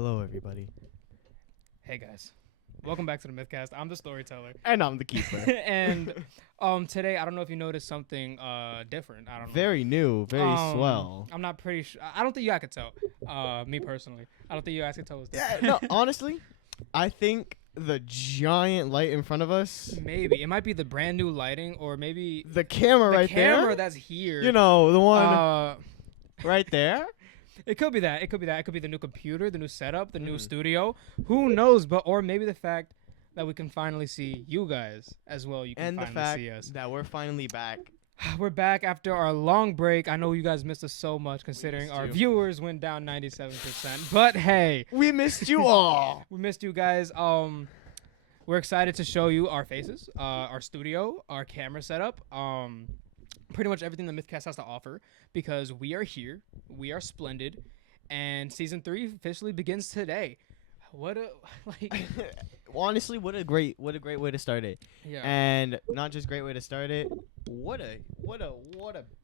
Hello, everybody. Hey guys, welcome back to the Mythcast. I'm the storyteller, And I'm the keeper. and today I don't know if you noticed something different. I don't know. Very new, very swell. I'm not pretty sure. I don't think you guys could tell. Me personally, I don't think you guys could tell. Yeah, no, honestly, I think the giant light in front of us, Maybe it might be the brand new lighting, or maybe the camera the right camera there, that's here. you know, the one right there. It could be that. It could be that. It could be the new computer, the new setup, the new studio. Who knows? But or maybe the fact that we can finally see you guys as well. You can And the finally fact see us. that we're finally back. We're back after our long break. I know you guys missed us so much, considering our you. viewers went down 97%. But hey, We missed you all. we missed you guys. We're excited to show you our faces, our studio, our camera setup, pretty much everything the Mythcast has to offer, because we are here, we are splendid, and season 3 officially begins today. What a Honestly, what a great way to start it. yeah. And not just great way to start it. What a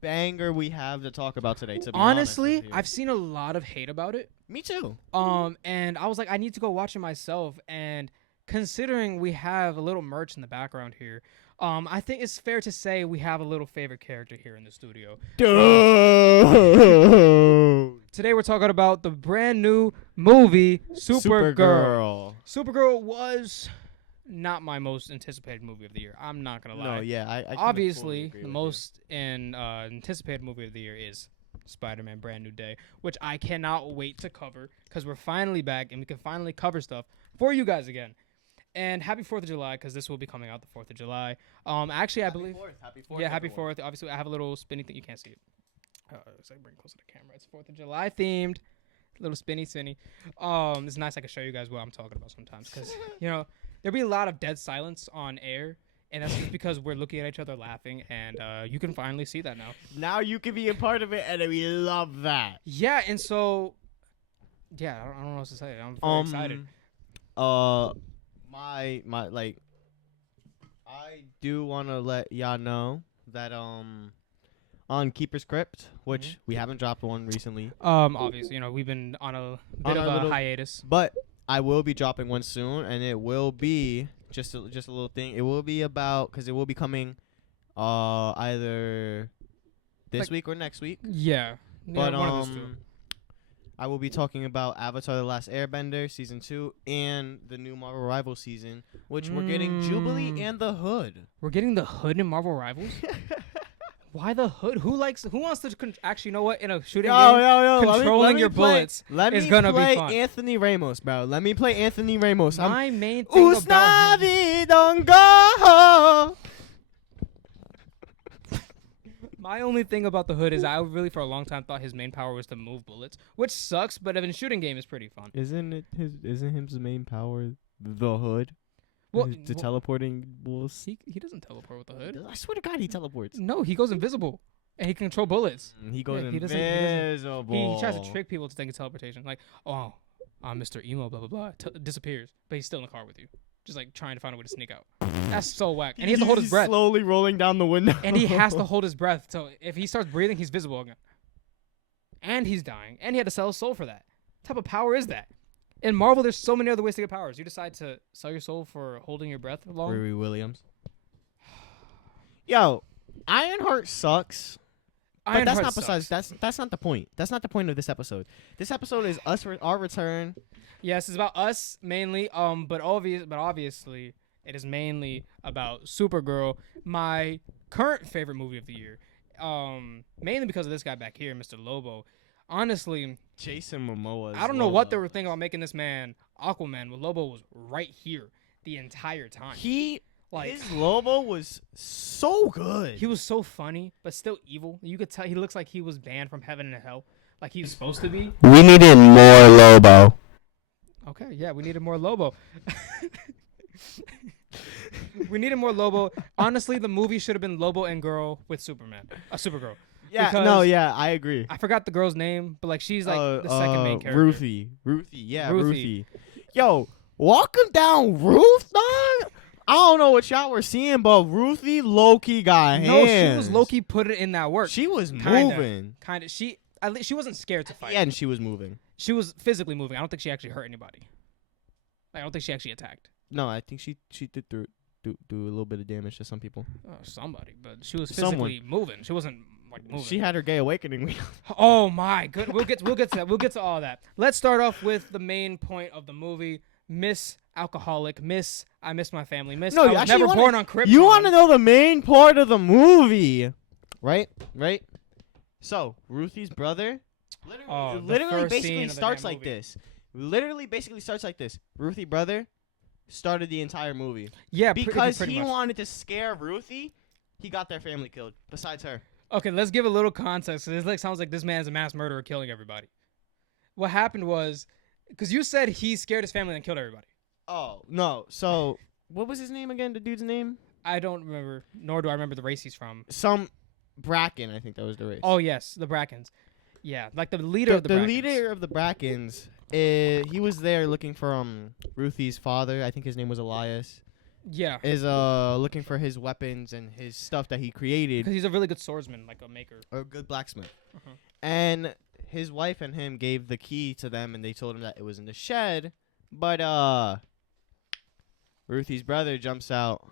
banger we have to talk about today. To be Honestly, honest with you. I've seen a lot of hate about it. Me too. And I was like, I need to go watch it myself. And considering we have a little merch in the background here, I think it's fair to say we have a little favorite character here in the studio. Today we're talking about the brand new movie Supergirl. Supergirl was not my most anticipated movie of the year. I'm not gonna lie. No, yeah, I can Obviously, fully agree the with most anticipated movie of the year is Spider-Man: Brand New Day, which I cannot wait to cover because we're finally back and we can finally cover stuff for you guys again. And happy 4th of July, because this will be coming out the 4th of July. Actually, I believe. Happy 4th. Yeah, happy 4th. Obviously, I have a little spinny thing. You can't see it. So I bring it closer to the camera. It's 4th of July themed. Little spinny. It's nice I can show you guys what I'm talking about sometimes, because you know there'll be a lot of dead silence on air, and that's just because we're looking at each other laughing, and you can finally see that now. Now you can be a part of it, and we love that. Yeah, and so yeah, I don't know what else to say. I'm very excited. My like, I do want to let y'all know that on Keeper's Crypt, which we haven't dropped one recently. Obviously, you know, we've been on a bit of a hiatus. But I will be dropping one soon, and it will be just a little thing. It will be about, because it will be coming either this week or next week. Yeah. But one of those two. I will be talking about Avatar: The Last Airbender season 2 and the new Marvel Rivals season, which we're getting Jubilee and the Hood. We're getting the Hood in Marvel Rivals? Why the Hood? Who wants to actually, you know what? In a shooting game, controlling your bullets is gonna be fun. Anthony Ramos, bro. Let me play Anthony Ramos. My main thing about him, don't go. my only thing about the Hood is I really for a long time thought his main power was to move bullets, which sucks. But in a shooting game, it's pretty fun. Isn't his main power the Hood? Well, teleporting bullets. He doesn't teleport with the Hood. I swear to God, he teleports. No, he goes invisible, and he can control bullets. He goes Yeah, invisible. He tries to trick people to think it's teleportation. Like, oh, I'm Mr. Emo, blah, blah, blah. Disappears. But he's still in the car with you. Just, like, trying to find a way to sneak out. That's so whack. And he has to hold his breath. Slowly rolling down the window. And he has to hold his breath. So if he starts breathing, he's visible again. And he's dying. And he had to sell his soul for that. What type of power is that? In Marvel, there's so many other ways to get powers. You decide to sell your soul for holding your breath long. Riri Williams. Yo, Ironheart sucks. But that's not the point. That's not the point of this episode. This episode is our return. Yes, it's about us mainly. But obviously it is mainly about Supergirl, my current favorite movie of the year. Mainly because of this guy back here, Mr. Lobo. Honestly, Jason Momoa. I don't know what they were thinking about making this man Aquaman, but Lobo was right here the entire time. His Lobo was so good. He was so funny, but still evil. You could tell he looks like he was banned from heaven and hell, like he was supposed to be. We needed more Lobo. Okay, yeah, we needed more Lobo. We needed more Lobo. Honestly, the movie should have been Lobo and Girl with Supergirl. Yeah, I agree. I forgot the girl's name, but like she's like the second main character. Ruthie. Yo, walk him down, Ruth, dog. I don't know what y'all were seeing, but Ruthie low-key got hands. No, she was low-key put it in that work. She was moving. Kinda. she wasn't scared to fight. Yeah, and she was moving. She was physically moving. I don't think she actually hurt anybody. Like, I don't think she actually attacked. No, I think she did do a little bit of damage to some people. Somebody, but she was physically moving. She wasn't like moving. She had her gay awakening. Oh my good. We'll get to that. We'll get to all that. Let's start off with the main point of the movie. Miss Alcoholic. Miss I miss my family. Miss I was never born on Krypton. You want to know the main part of the movie, right? Right. So Ruthie's brother, literally basically starts like this. Literally basically starts like this. Ruthie brother started the entire movie. Yeah, because pretty he much wanted to scare Ruthie. He got their family killed. Besides her. Okay, let's give a little context. It sounds like this man's a mass murderer killing everybody. What happened was, because you said he scared his family and killed everybody. Oh no! So what was his name again? The dude's name? I don't remember. Nor do I remember the race he's from. Some Bracken, I think that was the race. Oh yes, the Brackens. Yeah, like the leader of the Brackens. The leader of the Brackens. He was there looking for Ruthie's father. I think his name was Elias. Yeah. Is looking for his weapons and his stuff that he created. Because he's a really good swordsman, like a maker. Or a good blacksmith. And his wife and him gave the key to them, and they told him that it was in the shed. But Ruthie's brother jumps out,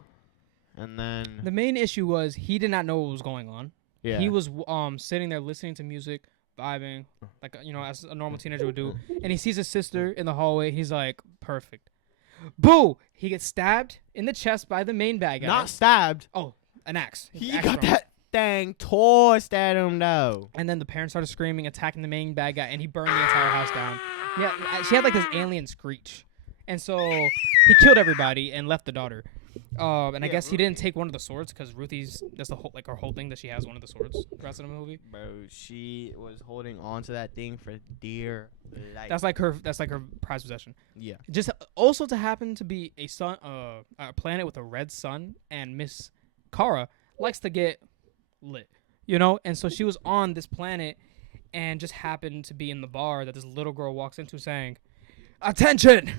and then the main issue was he did not know what was going on. Yeah. He was sitting there listening to music, vibing, like as a normal teenager would do, and he sees his sister in the hallway. He's like, perfect. Boo! He gets stabbed in the chest by the main bad guy. Not stabbed. Oh, an axe. He got that thing tossed at him, though. And then the parents started screaming, attacking the main bad guy, and he burned the entire house down. Yeah, she had like this alien screech. And so he killed everybody and left the daughter. And I guess he didn't take one of the swords because Ruthie's, that's the whole, like her whole thing that she has one of the swords the rest of the movie. Bro, she was holding on to that thing for dear life. That's like her prized possession. Yeah. Just also to happen to be a planet with a red sun, and Miss Kara likes to get lit, and so she was on this planet and just happened to be in the bar that this little girl walks into saying, "Attention!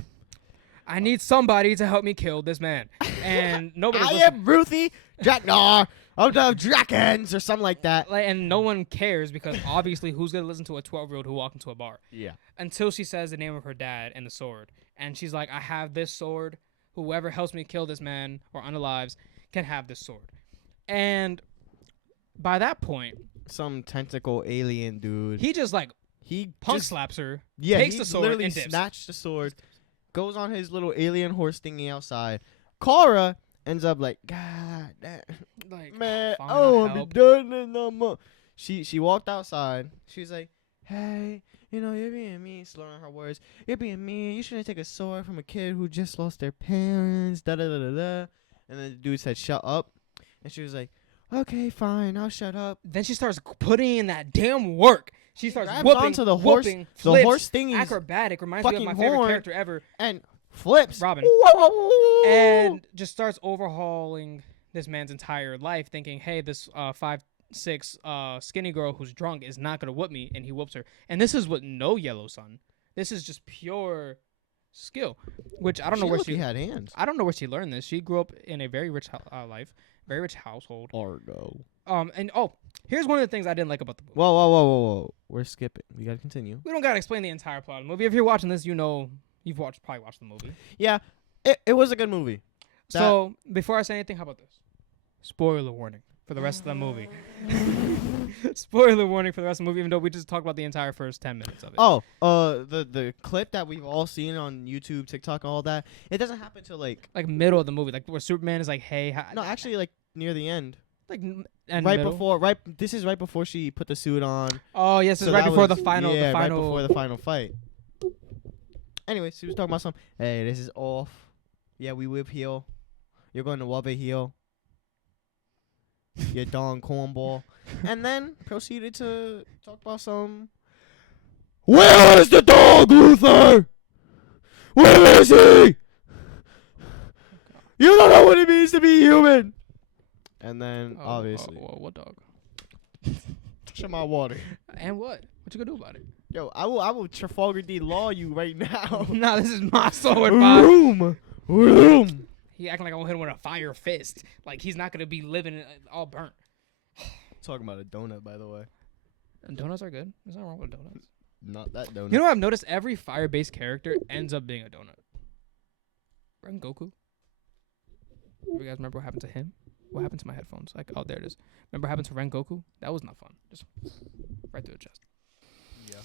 I need somebody to help me kill this man." And nobody. I am Ruthie Draknar of the Drakens or something like that. And no one cares because obviously who's going to listen to a 12-year-old who walked into a bar? Yeah. Until she says the name of her dad and the sword. And she's like, I have this sword. Whoever helps me kill this man or unalives can have this sword. And by that point, some tentacle alien dude. He just slaps her. Yeah, takes the sword literally and dips. Snatched the sword. Goes on his little alien horse thingy outside. Kara ends up like, God damn, like, man, I don't want to be doing it no more. She walked outside. She's like, hey, you're being mean. Slurring her words. You're being mean. You shouldn't take a sword from a kid who just lost their parents. Da da da da da. And then the dude said, shut up. And she was like, okay, fine, I'll shut up. Then she starts putting in that damn work. She starts whooping onto the horse. Whooping, the flips, horse thingy acrobatic. Reminds me of my favorite character ever. And flips. Robin. Whoa. And just starts overhauling this man's entire life, thinking, hey, this 5'6" skinny girl who's drunk is not going to whoop me. And he whoops her. And this is with no yellow sun. This is just pure skill, which I don't know where she had hands. I don't know where she learned this. She grew up in a very rich life, very rich household. Argo. And here's one of the things I didn't like about the movie. Whoa. We're skipping. We gotta continue. We don't gotta explain the entire plot of the movie. If you're watching this, you've probably watched the movie. Yeah, it was a good movie. So before I say anything, how about this? Spoiler warning for the rest of the movie. Spoiler warning for the rest of the movie, even though we just talked about the entire first 10 minutes of it. Oh, the clip that we've all seen on YouTube, TikTok, all that, it doesn't happen till like middle of the movie, like where Superman is like, hey. No, actually like near the end. Like This is right before she put the suit on. Oh yes, it's right before the final. Yeah, right before the final fight. Anyways, she was talking about something. Hey, this is off. Yeah, we whip heel. You're going to wub a heel. You darn cornball. And then proceeded to talk about some. Where is the dog, Luther? Where is he? You don't know what it means to be human. And then, obviously. What dog? Touch my water. And what? What you gonna do about it? Yo, I will Trafalgar D law you right now. Nah, this is my sword, Bob. Room. He acting like I'm gonna hit him with a fire fist. Like he's not gonna be living all burnt. Talking about a donut, by the way. And donuts are good. There's nothing wrong with donuts. Not that donut. You know what I've noticed? Every fire-based character ends up being a donut. Rengoku. You guys remember what happened to him? What happened to my headphones? Like, oh, there it is. Remember what happened to Rengoku? That was not fun. Just right through the chest. Yeah.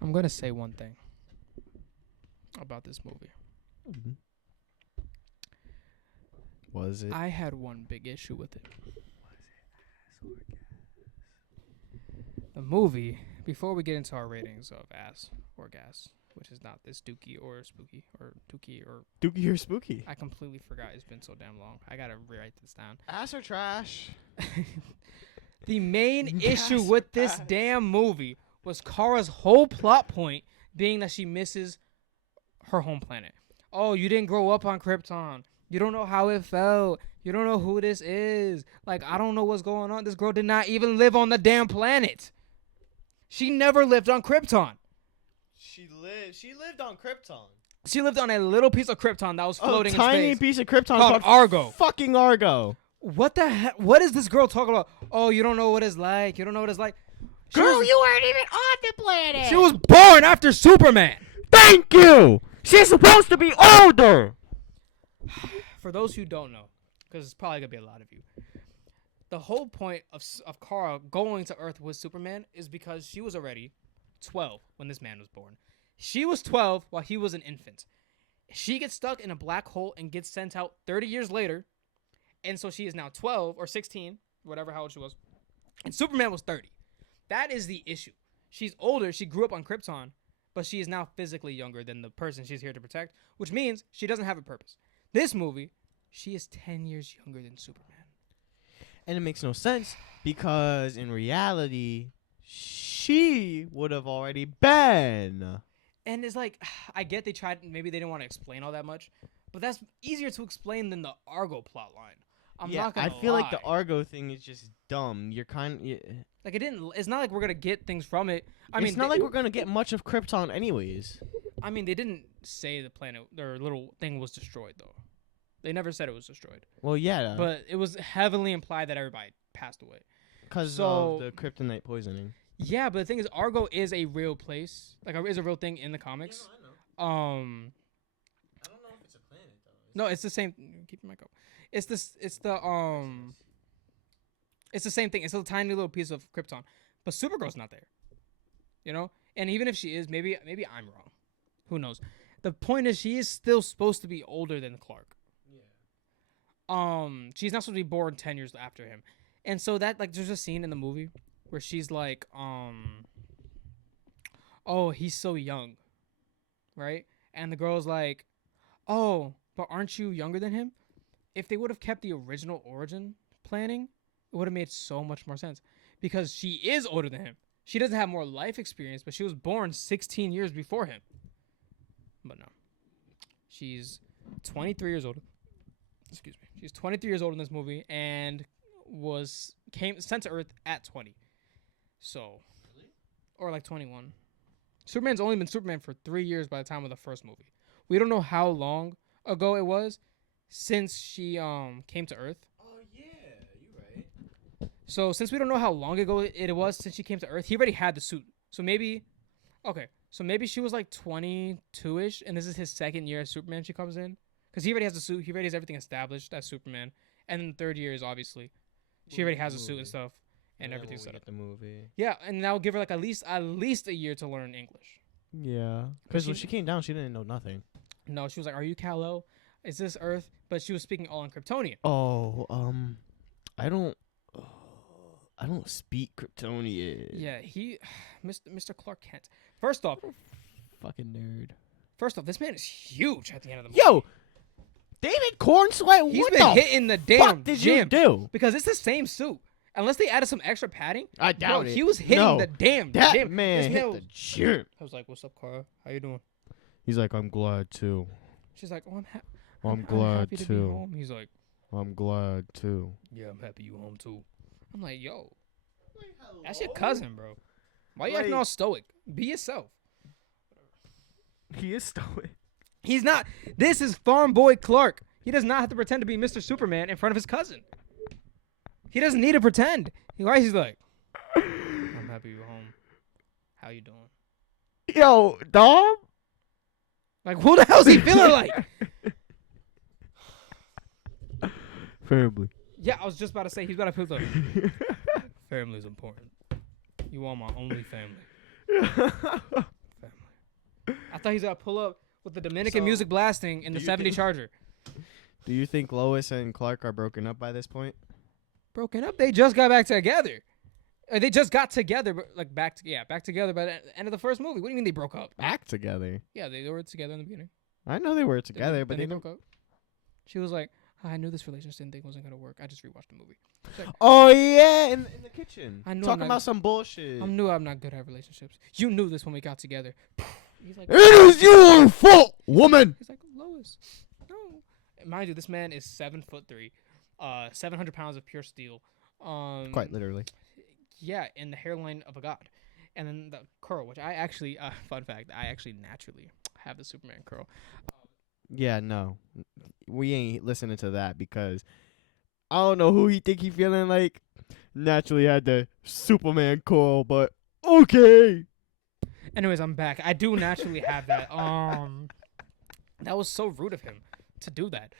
I'm going to say one thing about this movie. Mm-hmm. Was it? I had one big issue with it. The movie, before we get into our ratings of ass or gas, which is not this dookie or spooky or dookie or... Dookie or spooky? I completely forgot. It's been so damn long. I got to rewrite this down. Ass or trash? The main issue with this damn movie was Kara's whole plot point being that she misses her home planet. Oh, you didn't grow up on Krypton. You don't know how it felt. You don't know who this is. Like, I don't know what's going on. This girl did not even live on the damn planet. She never lived on Krypton. She lived on Krypton. She lived on a little piece of Krypton that was floating in space. Tiny piece of Krypton called Argo. Fucking Argo. What the heck? What is this girl talking about? Oh, you don't know what it's like. You don't know what it's like. Girl, you weren't even on the planet. She was born after Superman. Thank you. She's supposed to be older. For those who don't know, because it's probably going to be a lot of you, the whole point of Kara going to Earth with Superman is because she was already 12 when this man was born. She was 12 while he was an infant. She gets stuck in a black hole and gets sent out 30 years later. And so she is now 12 or 16, whatever how old she was. And Superman was 30. That is the issue. She's older. She grew up on Krypton, but she is now physically younger than the person she's here to protect, which means she doesn't have a purpose. This movie, she is 10 years younger than Superman. And it makes no sense because in reality, she would have already been. And it's like, I get they tried, maybe they didn't want to explain all that much, but that's easier to explain than the Argo plot line. I'm not gonna I feel lie. like the Argo thing is just dumb. You're kind of... Like, it's not like we're going to get things from it. It's not like we're going to get much of Krypton anyways. I mean, they didn't say the planet, their little thing was destroyed, though. They never said it was destroyed. Well, yeah. But it was heavily implied that everybody passed away. Because of the kryptonite poisoning. Yeah, but the thing is, Argo is a real place. Like, is a real thing in the comics. Yeah, I know. I don't know if it's a planet, though. No, it's the same. Keep your mic up. It's the same thing. It's a tiny little piece of Krypton. But Supergirl's not there. You know? And even if she is, maybe I'm wrong. Who knows? The point is, she is still supposed to be older than Clark. She's not supposed to be born 10 years after him. And so that, like, there's a scene in the movie where she's like, oh, he's so young, right? And the girl's like, oh, but aren't you younger than him? If they would have kept the original origin planning, it would have made so much more sense because she is older than him. She doesn't have more life experience, but she was born 16 years before him. But no, she's 23 years old. Excuse me. She's 23 years old in this movie and came sent to Earth at 20. So, or like 21. Superman's only been Superman for 3 years by the time of the first movie. We don't know how long ago it was since she came to Earth. Oh yeah, you're right. So since we don't know how long ago it was since she came to Earth, he already had the suit. So maybe she was like 22-ish, and this is his second year as Superman. She comes in. Because he already has the suit. He already has everything established as Superman. And then the third year is obviously. She already has a suit and stuff. And everything set up. The movie. Yeah, and that'll give her like at least a year to learn English. Yeah. Because when she came down, she didn't know nothing. No, she was like, are you Kal-El? Is this Earth? But she was speaking all in Kryptonian. Oh, I don't speak Kryptonian. Yeah, Mr. Clark Kent. First off. Fucking nerd. First off, this man is huge at the end of the movie. Yo! David Cornsweat, He's what been the hitting the damn fuck did gym you do? Because it's the same suit. Unless they added some extra padding. I doubt it. He was hitting the damn that gym. man hit the gym. I was like, what's up, Cara? How you doing? He's like, I'm glad too. She's like, oh, I'm glad happy to be too. home. He's like, I'm glad too. yeah, I'm happy you home too. I'm like, yo, that's your cousin, bro. Why you acting all stoic? Be yourself. He is stoic. He's not. This is Farm Boy Clark. He does not have to pretend to be Mr. Superman in front of his cousin. He doesn't need to pretend. He's like, I'm happy you're home. How you doing? Yo, Dom. Like, who the hell's he feeling like? Family. Yeah, I was just about to say he's about to put the family's important. You are my only family. Family. I thought he's gonna pull up with the Dominican music blasting in the 70 Charger. Do you think Lois and Clark are broken up by this point? Broken up? They just got back together. They just got together, but like back together by the end of the first movie. What do you mean they broke up? Back together. Yeah, they were together in the beginning. I know they were together, but then they broke up. She was like, I knew this relationship wasn't gonna work. I just rewatched the movie. Like, oh yeah, in the kitchen. I know talking about some bullshit. I knew I'm not good at relationships. You knew this when we got together. He's like, it is your fault, woman. He's like, Lois, no. And mind you, this man is 7'3", 700 pounds of pure steel. Quite literally. Yeah, and the hairline of a god, and then the curl, which I actually, fun fact, I actually naturally have the Superman curl. Yeah, no, we ain't listening to that because I don't know who he think he feeling like. Naturally had the Superman call, but okay. Anyways, I'm back. I do naturally have that. That was so rude of him to do that.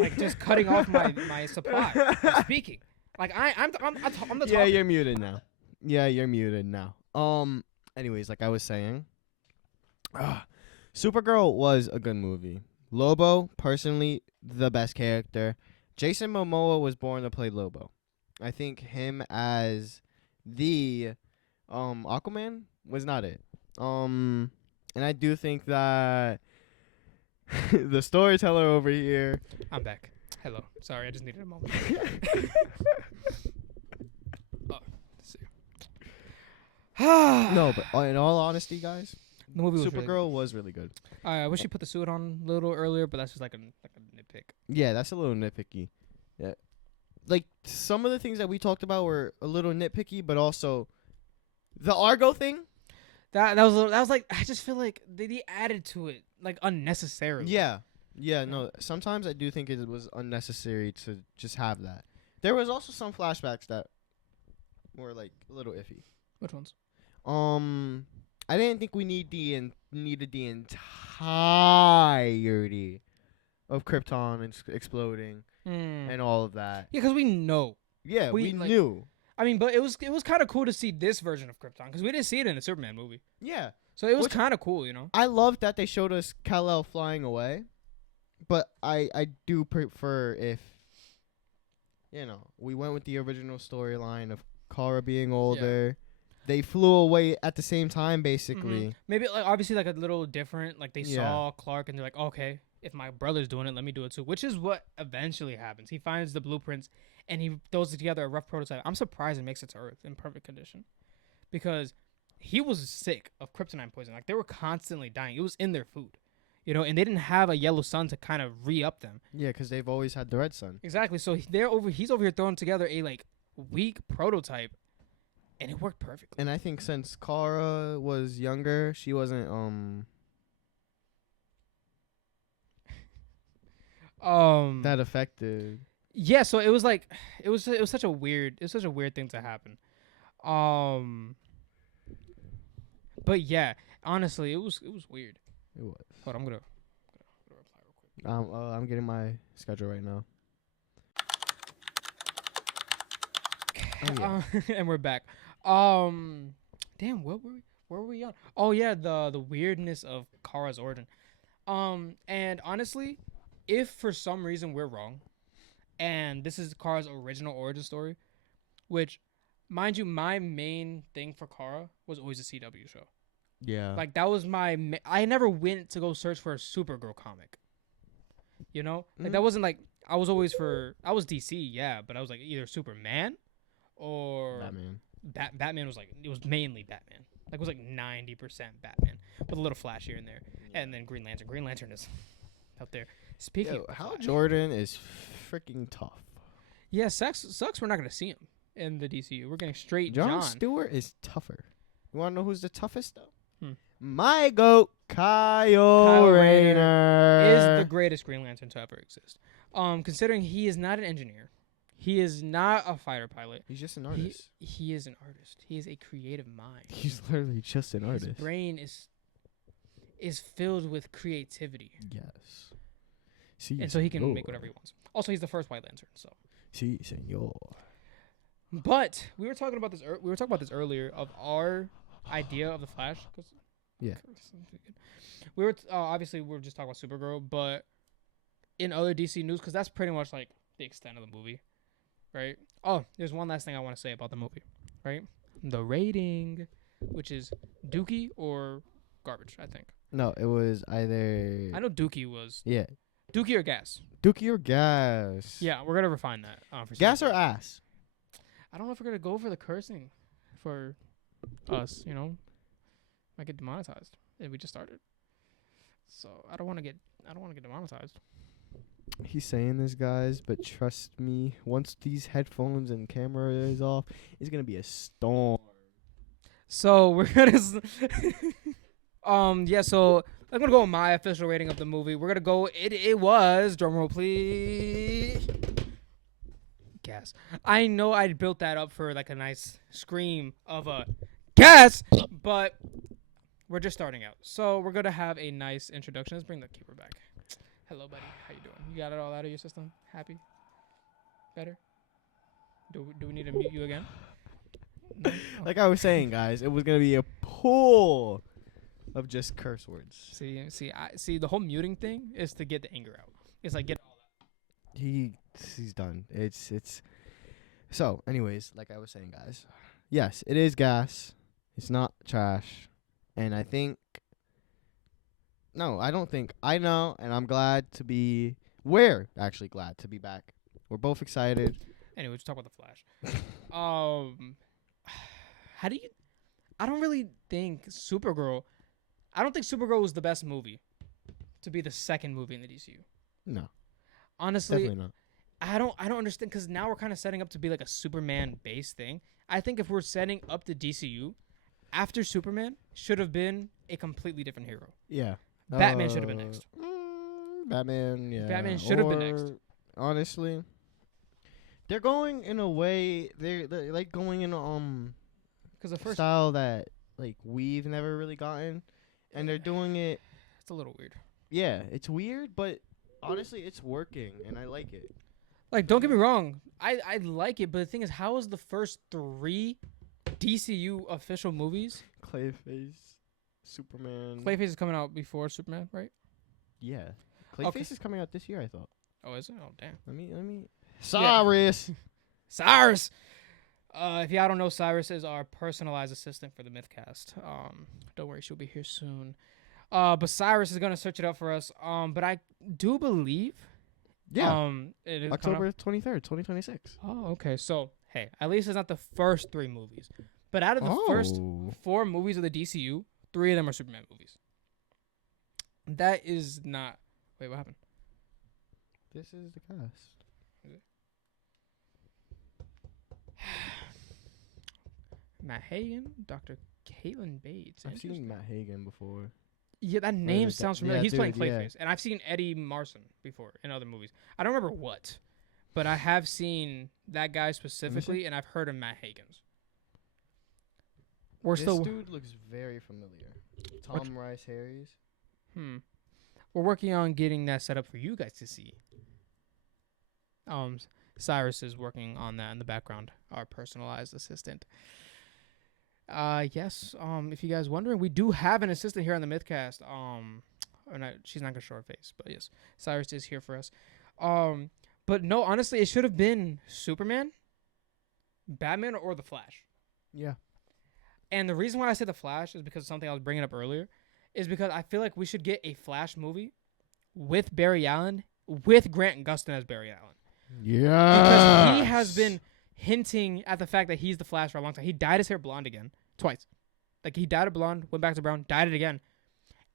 Like just cutting off my supply of speaking. Like I'm the Yeah, talker. you're muted now. Yeah, you're muted now. Anyways, like I was saying, Supergirl was a good movie. Lobo, personally, the best character. Jason Momoa was born to play Lobo. I think him as the Aquaman was not it. And I do think that the storyteller over here. I'm back. Hello. Sorry, I just needed a moment. No, but in all honesty, guys, the movie was Supergirl was really good. I wish you put the suit on a little earlier, but that's just like a nitpick. Yeah, that's a little nitpicky. Yeah, like some of the things that we talked about were a little nitpicky, but also the Argo thing. That was like I just feel like they added to it like unnecessarily. Yeah. No. Sometimes I do think it was unnecessary to just have that. There was also some flashbacks that were like a little iffy. Which ones? I didn't think we needed the entirety of Krypton exploding and all of that. Yeah, because we know. Yeah, we like, knew. I mean, but it was kind of cool to see this version of Krypton because we didn't see it in the Superman movie. Yeah. So it was kind of cool, you know. I love that they showed us Kal-El flying away, but I do prefer if, we went with the original storyline of Kara being older. Yeah. They flew away at the same time, basically. Mm-hmm. Maybe like obviously like a little different. Like they saw Clark and they're like, okay, if my brother's doing it, let me do it too. Which is what eventually happens. He finds the blueprints and he throws together a rough prototype. I'm surprised it makes it to Earth in perfect condition, because he was sick of kryptonite poison. Like they were constantly dying. It was in their food, and they didn't have a yellow sun to kind of re-up them. Yeah, because they've always had the red sun. Exactly. So he's over here throwing together a like weak prototype. And it worked perfectly. And I think since Kara was younger, she wasn't that affected. Yeah, so it was like it was such a weird thing to happen. But yeah, honestly, it was weird. It was. Hold on, I'm gonna reply real quick. I'm getting my schedule right now. Oh, yeah. And we're back. Damn, where were we on? Oh yeah, the weirdness of Kara's origin. And honestly, if for some reason we're wrong, and this is Kara's original origin story, which, mind you, my main thing for Kara was always a CW show. Yeah. Like that was I never went to go search for a Supergirl comic. Like that wasn't like I was DC, yeah, but I was like either Superman or Batman. Batman was like, it was mainly Batman. Like it was like 90% Batman with a little Flash here and there. Yeah. And then Green Lantern. Green Lantern is out there. Speaking of Hal Flash, Jordan is freaking tough. Yeah, sucks we're not going to see him in the DCU. We're getting straight Jon Stewart is tougher. You want to know who's the toughest though? My goat, Kyle Rayner is the greatest Green Lantern to ever exist. Considering he is not an engineer. He is not a fighter pilot. He's just an artist. He is an artist. He is a creative mind. He's literally just an artist. His brain is filled with creativity. Yes. Si, And so he can senor. make whatever he wants. Also, he's the first White Lantern. So. Si, senor. But we were talking about this. We were talking about this earlier of our idea of the Flash. Yeah. We were obviously we were just talking about Supergirl, but in other DC news, because that's pretty much like the extent of the movie, right? Oh, there's one last thing I want to say about the movie, right? The rating, which is Dookie or garbage, I think. No, it was either. I know Dookie was Yeah. Dookie or gas. Dookie or gas? Yeah, we're gonna refine that. For Gas some- or ass? I don't know if we're gonna go for the cursing for us. You know, might get demonetized. And we just started, so I don't want to get demonetized. He's saying this, guys, but trust me, once these headphones and camera is off, it's gonna be a storm. So we're gonna yeah. So I'm gonna go with my official rating of the movie. We're gonna go. It was drumroll please. Gas. I know I built that up for like a nice scream of a gas, but we're just starting out. So we're gonna have a nice introduction. Let's bring the keeper back. Hello, buddy. How you doing? You got it all out of your system? Happy? Better? Do we need to mute you again? No? Oh. Like I was saying, guys, it was gonna be a pool of just curse words. See. The whole muting thing is to get the anger out. It's like get. He's done. It's. So, anyways, like I was saying, guys, yes, it is gas. It's not trash, and I think. No, I don't think. I know, and I'm glad to be. We're actually glad to be back. We're both excited. Anyway, let's talk about the Flash. How do you? I don't really think Supergirl. I don't think Supergirl was the best movie to be the second movie in the DCU. No, Honestly, definitely not. I don't understand because now we're kind of setting up to be like a Superman based thing. I think if we're setting up the DCU, after Superman should have been a completely different hero. Yeah. Batman should have been next. Batman, yeah. Batman should have been next. Honestly, they're going in a way. They're like going in Because the first style that like we've never really gotten, and they're doing it. it's a little weird. Yeah, it's weird, but honestly, it's working, and I like it. Like, don't get me wrong, I like it, but the thing is, how is the first 3 DCU official movies? Clayface, Superman. Clayface is coming out before Superman, right? Yeah, Clayface is coming out this year. I thought. Oh, is it? Oh, damn. Let me. Cyrus. Cyrus. If y'all don't know, Cyrus is our personalized assistant for the Mythcast. Don't worry, she'll be here soon. But Cyrus is gonna search it up for us. But I do believe. Yeah. It is October 23rd, 2026. Oh, okay. So hey, at least it's not the first 3 movies. But out of the first 4 movies of the DCU, 3 of them are Superman movies. That is not. Wait, what happened? This is the cast. Matt Hagen, Dr. Caitlin Bates. I've seen Matt Hagen before. Yeah, that name the guy- sounds familiar. yeah, He's playing dude, yeah. Clayface, and I've seen Eddie Marsan before in other movies. I don't remember what, but I have seen that guy specifically, and I've heard of Matt Hagen's. We're This still dude looks very familiar. Tom Rice Harris. We're working on getting that set up for you guys to see. Cyrus is working on that in the background, our personalized assistant. Yes. If you guys wondering, we do have an assistant here on the Mythcast. She's not gonna show her face, but yes, Cyrus is here for us. But no, honestly, it should have been Superman, Batman, or the Flash. Yeah. And the reason why I said the Flash is because of something I was bringing up earlier, is because I feel like we should get a Flash movie with Barry Allen, with Grant Gustin as Barry Allen. Yeah. Because he has been hinting at the fact that he's the Flash for a long time. He dyed his hair blonde again, twice. Like, he dyed it blonde, went back to brown, dyed it again,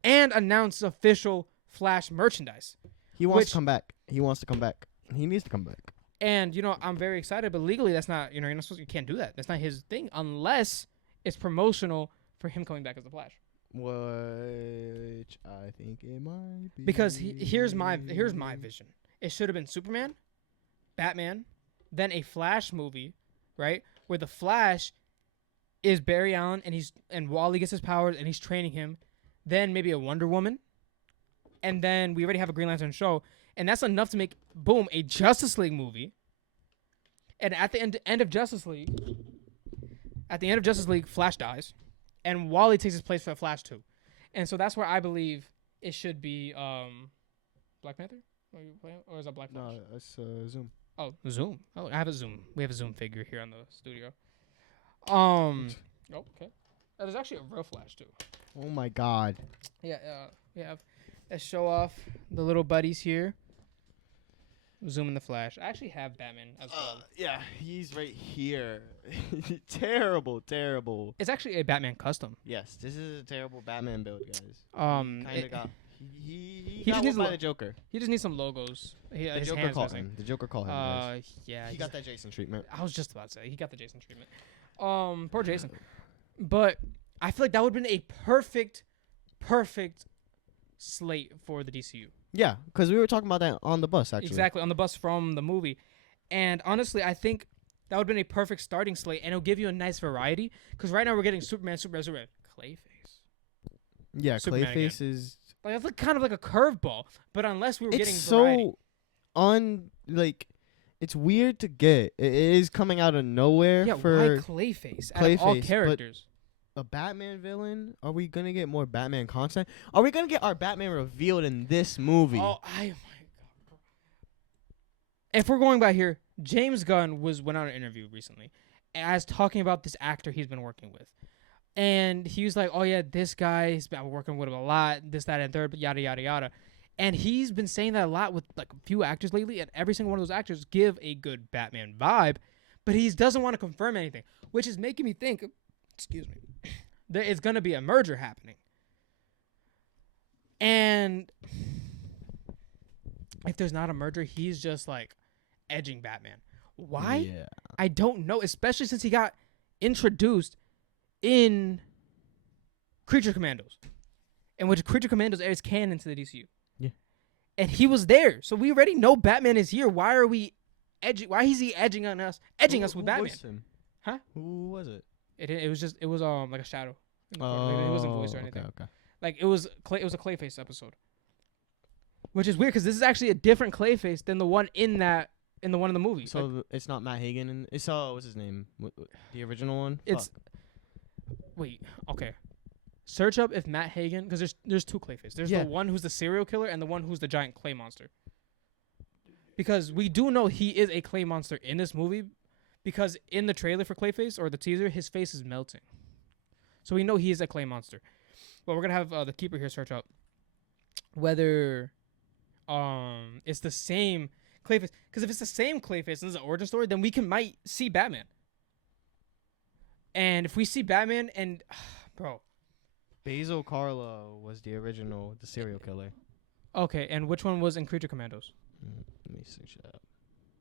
and announced official Flash merchandise. He wants to come back. He wants to come back. He needs to come back. And, I'm very excited, but legally that's not, you're not supposed to, you can't do that. That's not his thing unless it's promotional for him coming back as the Flash. Which I think it might be. Because here's my vision. It should have been Superman, Batman, then a Flash movie, right, where the Flash is Barry Allen and Wally gets his powers and he's training him. Then maybe a Wonder Woman, and then we already have a Green Lantern show, and that's enough to make boom a Justice League movie. And at the end of Justice League, Flash dies, and Wally takes his place for Flash 2. And so that's where I believe it should be Black Panther? Are you playing? Or is that Black Flash? No, it's Zoom. Oh, Zoom. Oh, I have a Zoom. We have a Zoom figure here on the studio. Oh, okay. There's actually a real Flash too. Oh my God. Yeah, we have. Let's show off the little buddies here. Zoom in the Flash. I actually have Batman as well. Yeah, he's right here. Terrible. It's actually a Batman custom. Yes, this is a terrible Batman build, guys. He just got needs one by the Joker. He just needs some logos. The Joker called him. The Joker called him. Yeah. He got that Jason treatment. I was just about to say he got the Jason treatment. Poor Jason. But I feel like that would have been a perfect slate for the DCU. Yeah, because we were talking about that on the bus, actually. Exactly, on the bus from the movie. And honestly, I think that would have been a perfect starting slate, and it'll give you a nice variety. Because right now we're getting Superman, Clayface. Yeah, Superman Clayface again. is... Like, that's like kind of like a curveball. But unless we were getting variety. variety. It's weird to get. It is coming out of nowhere for... why Clayface? Out of all characters. A Batman villain? Are we going to get more Batman content? Are we going to get our Batman revealed in this movie? Oh, my God. If we're going by here, James Gunn went on an interview recently as talking about this actor he's been working with. And he was like, oh, yeah, this guy, he's been working with him a lot, this, that, and third, but yada, yada, yada. And he's been saying that a lot with like a few actors lately, and every single one of those actors give a good Batman vibe, but he doesn't want to confirm anything, which is making me think, excuse me, there is going to be a merger happening. And if there's not a merger, he's just like edging Batman. Why? Yeah. I don't know, especially since he got introduced in Creature Commandos, in which Creature Commandos is canon to the DCU. Yeah. And he was there. So we already know Batman is here. Why are we edging? Why is he edging on us? Edging us with Batman? Voiced him? Huh? Who was it? It was like a shadow. It wasn't voiced or anything. Okay. Like it was a Clayface episode, which is weird because this is actually a different Clayface than the one in the one in the movie. So like, it's not Matt Hagen, and it's what's his name? The original one. It's wait, okay. Search up if Matt Hagen, because there's two Clayface. There's the one who's the serial killer and the one who's the giant clay monster. Because we do know he is a clay monster in this movie, because in the trailer for Clayface or the teaser, his face is melting. So we know he is a clay monster. But we're gonna have the keeper here search up whether it's the same Clayface. Because if it's the same Clayface and this is an origin story, then we might see Batman. And if we see Batman and bro, Basil Karlo was the original, the serial killer. Okay, and which one was in Creature Commandos? Let me search that up.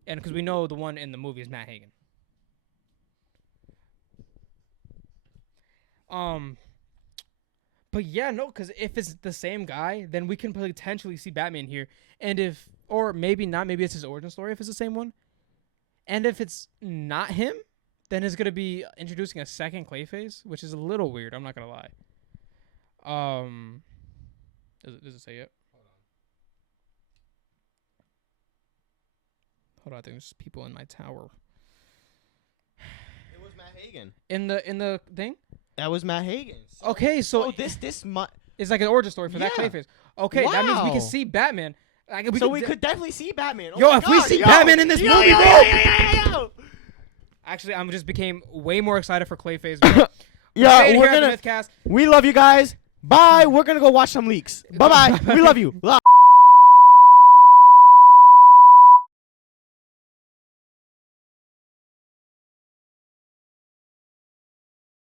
And because we know the one in the movie is Matt Hagen. But yeah, no, because if it's the same guy, then we can potentially see Batman here. And or maybe not, maybe it's his origin story if it's the same one. And if it's not him, then it's going to be introducing a second Clayface, which is a little weird, I'm not going to lie. Does it say it? Hold on, I think there's people in my tower. It was Matt Hagen. In the thing? That was Matt Hagen. Okay, so this it's like an origin story for that Clayface. Okay, that means we can see Batman. We could definitely see Batman. If we see Batman in this movie, bro. Actually, I just became way more excited for Clayface. We're gonna Mythcast. We love you guys. Bye. We're gonna go watch some leaks. Bye bye. We love you.